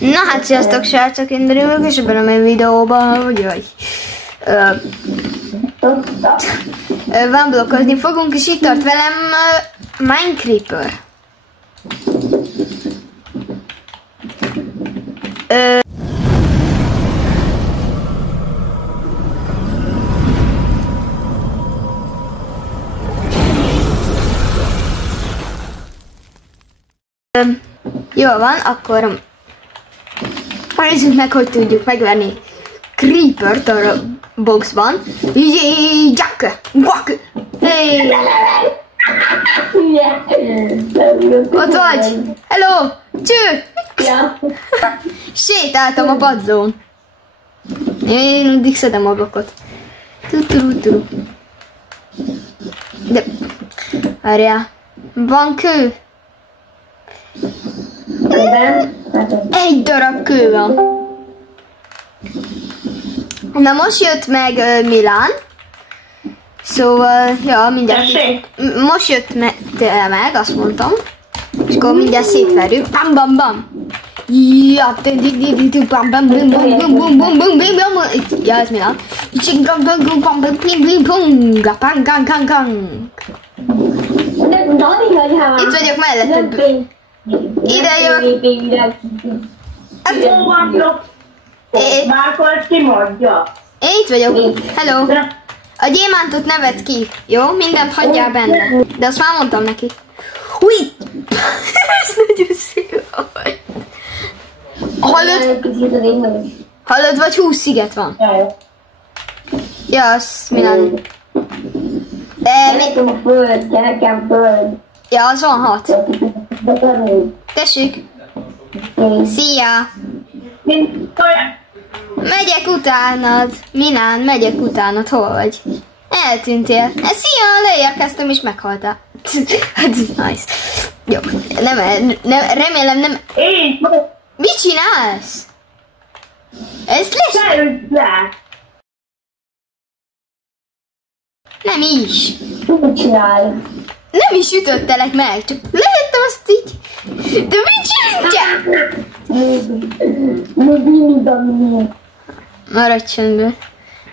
Na hát sziasztok srácok, én Dani és ebben a mai videóban, van blokkozni fogunk, és itt tart velem Minecreeper. Jó van, akkor nézzük meg, hogy tudjuk megvenni Creepert a boxban. Jack! Guak! Hey! Ott vagy! Hello! Cső! Sétáltam a padlón. Én addig szedem a blokkot. De... várjál. Van kő? Egy darab kő van. Na most jött meg Milán. Szóval, ja, mindjárt. Most jött meg, azt mondtam. És akkor mindjárt szétverjük. Bam bam bam. Ja, bam bam bum bum bum bum bum bum bum bum. Ja, ez Milán. Itt vagyok melletted. Ide jövök. Én itt vagyok. Hello. A gyémántot ne vedd ki. Jó? Mindent hagyjál benne. De azt már mondtam neki. Húj! Ez nagyon szép. Hallod, vagy 20 sziget van? Ja, az Milán. De nekem föld, nekem föld. Ja, az van 6. Tessék. Szia. Megyek utánad. Milán, megyek utánad. Hol vagy? Eltűntél. Szia, leérkeztem és meghaltál. Nice. Jó. Remélem nem... Mit csinálsz? Ez lesz? Nem is. Mit csinálj? Nem is ütöttelek meg, csak lehettem azt így. De mit csináltál? Nubini Danini. Maradj csöndben.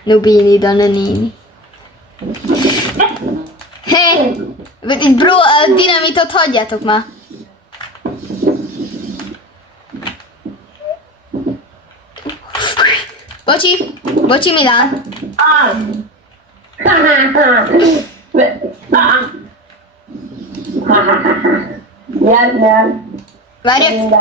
Nubini Danini. Hé! Bro, a dinamitot hagyjátok már. Bocsi Milán. Nem. Várjak.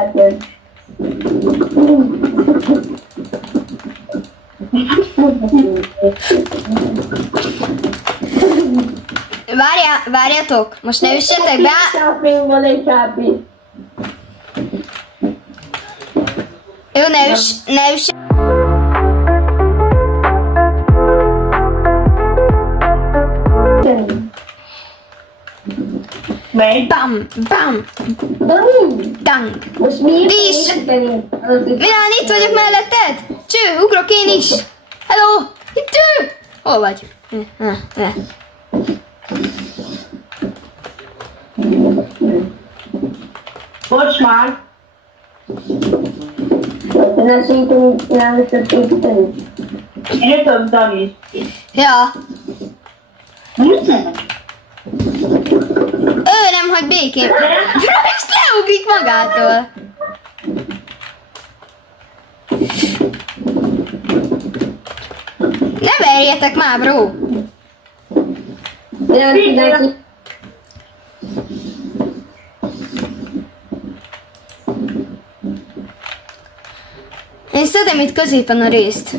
Várjatok, most ne üssetek be. Jó, ne üssetek. Bam, bam, dang. Is. Milán, itt vagyok melletted. Cső, ugrok én is. Hello, itt ő. Hol vagy? Bocs már. Ne szintünk, nem összetépíteni. Én jöttem, Dani. Ja. Ő nem hagy békén. És leugrik magától. Ne verjetek már, bro. Én szedem itt középen a részt.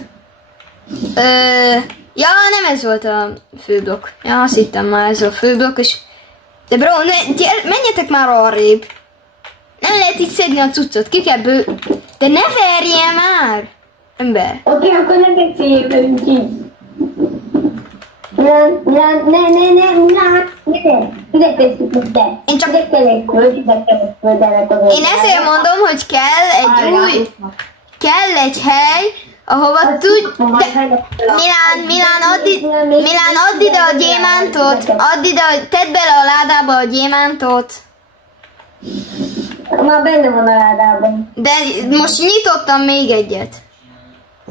Ja, nem ez volt a főblokk. Ja, azt hittem már ez a főblokk, és... De bro, menjetek már arrébb. Nem lehet így szedni a cuccot, ki kell De ne verjél már! Ember. Oké, akkor ne beszéljünk ki. Milán, ide tesszük most be. Én csak... Én ezért mondom, hogy kell egy hely, ahova Milán, add ide a gyémántot, tedd bele a ládába a gyémántot. Már benne van a ládában. De most nyitottam még egyet.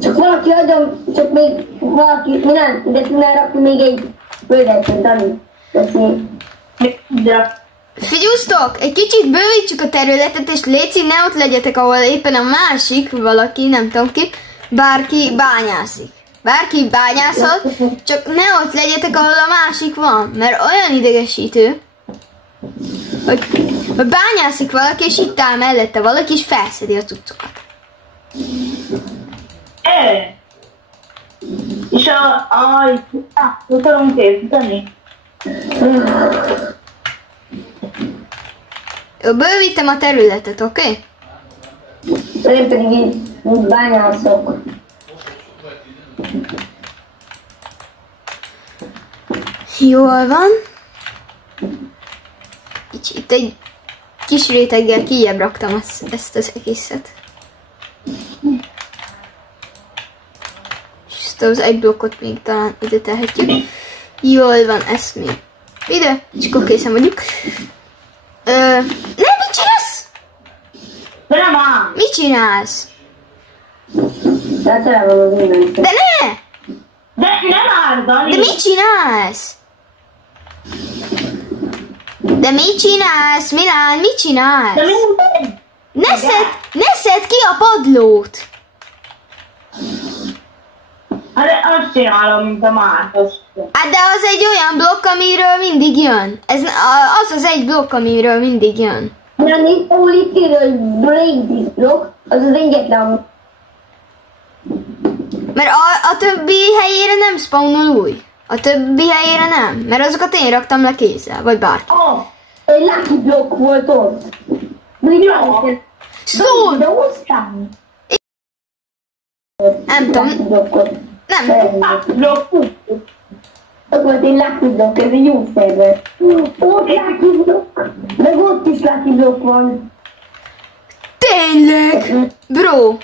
Csak valaki adom, csak még valaki, Milán, ide tudnál rakni még egy földet, Dani. Köszi. Figyusztok, egy kicsit bővítsük a területet, és légy ne ott legyetek, ahol éppen a másik valaki, nem tudom ki, bárki bányászik. Bárki bányászhat, csak ne ott legyetek, ahol a másik van, mert olyan idegesítő, hogy bányászik valaki, és itt áll mellette valaki, és felszedi a cuccokat. És tudom készíteni. Bővítem a területet, oké? Én pedig így bányászok. Jól van. Itt egy kis réteggel kijjebb raktam ezt az egészet. És ezt az egy blokkot még talán ide tehetjük. Jól van, ezt még ide, és akkor készen vagyunk. Ne, mit csinálsz? De nem áll! Mit csinálsz? De tele van az minden. De ne! De nem áll, Dani! De mit csinálsz? De mit csinálsz, Milán? Mit csinálsz? De minden! Ne szedd ki a padlót! Hát azt csinálom, mint a Mártos. Hát de az egy olyan blokk, amiről mindig jön. Az egy blokk, amiről mindig jön. Milán itt, ahol itt ír, hogy break this block, az az egyetlen. Mert a többi helyére nem spawnol új. A többi helyére nem, mert azokat én raktam le kézzel, vagy bárki. Egy lucky block volt ott. Szól! De hoztam. Nem tudom. Lucky blokkot. Nem. Ott volt egy lucky block, ez egy jó szerver. Ott lucky block. Meg ott is lucky block van. Tényleg? Bro.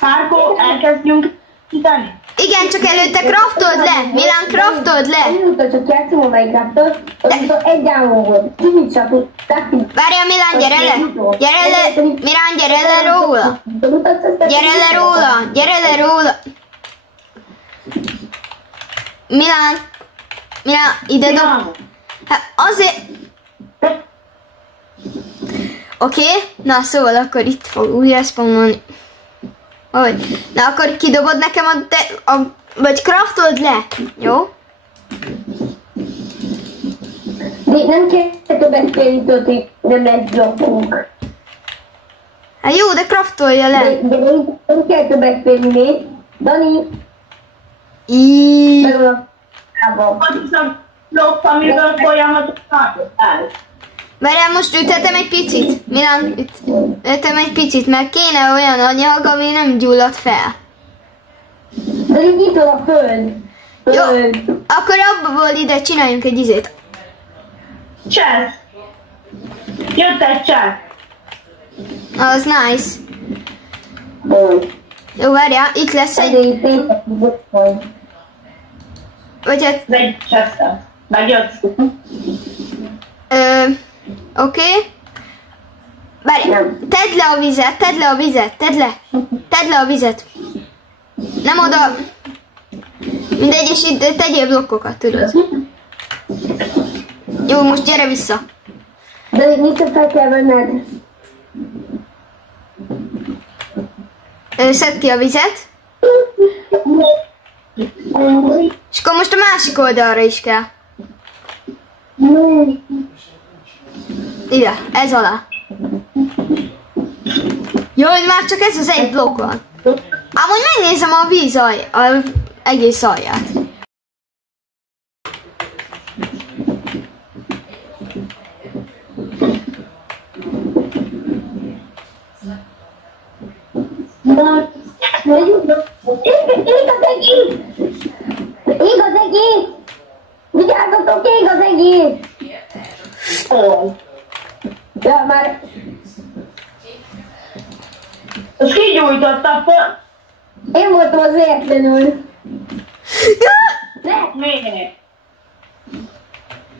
Márko, elkezdjünk kitani? Igen, csak előtte craftold le. Milán, craftold le. Én csak játszom a Minecraftot, ott viszont egy álmom volt. Kicsit csak Várjál, Milán, gyere le. Gyere le. Milán, gyere le róla. Gyere le róla. Gyere le róla. Milán, ide dob. Hát azért... Oké, na szóval akkor itt fog újra spawnolni. Na akkor kidobod nekem vagy craftold le, jó? De nem kell többet kérítőt, hogy nem lesz blokkunk. Hát jó, de craftolja le. De nem kell többet kérni. Dani, meg a kába. Vagy viszont blokk, amiből folyamatosan el. Várjál, most üthetem egy picit. Milán, üthetem egy picit, mert kéne olyan anyag, ami nem gyullad fel. De így itt van a föld. Jó, akkor abból ide csináljunk egy izét. Chest. Jött egy chest. Az nice. Jó, várjál, itt lesz egy... Vagy hát... Egy chestet. Megjött. Oké. Várjál, tedd le a vizet, tedd le a vizet. Nem oda. Mindegy, és itt tegyél blokkokat, tudod. Jó, most gyere vissza. De mit fel kell venned? Szedd ki a vizet. És akkor most a másik oldalra is kell. Ide, ez alá. Jaj, már csak ez az egy blokk van. Amúgy megnézem a víz egész alját. Ég az egész! Vigyázzatok, ég az egész! Ja, már... Azt kigyújtotta fel. Én voltam az véletlenül. Miért?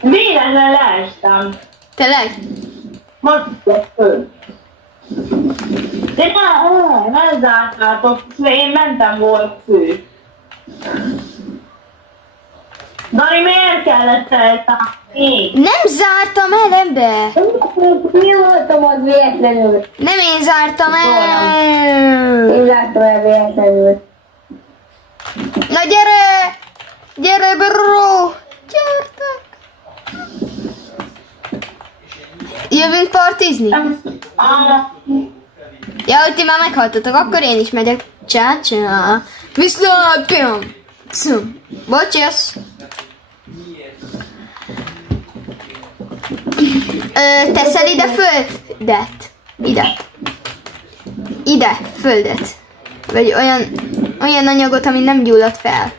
Véletlen leestem. Tényleg? Most föl. De ne zártátok, én mentem volt fő. Dani, miért kellett eltárni? Nem zártam el ebbe. Mi voltam az véletlenül? Nem én zártam el. Én zártam el véletlenül. Na gyere! Gyere, bro! Gyertek! Jövünk partizni? Ja, hogy ti már meghaltatok, akkor én is megyek. Csá-csá. Viszlát, piam! Bocsász! Teszel ide földet? Ide. Ide, földet. Vagy olyan anyagot, ami nem gyullad fel.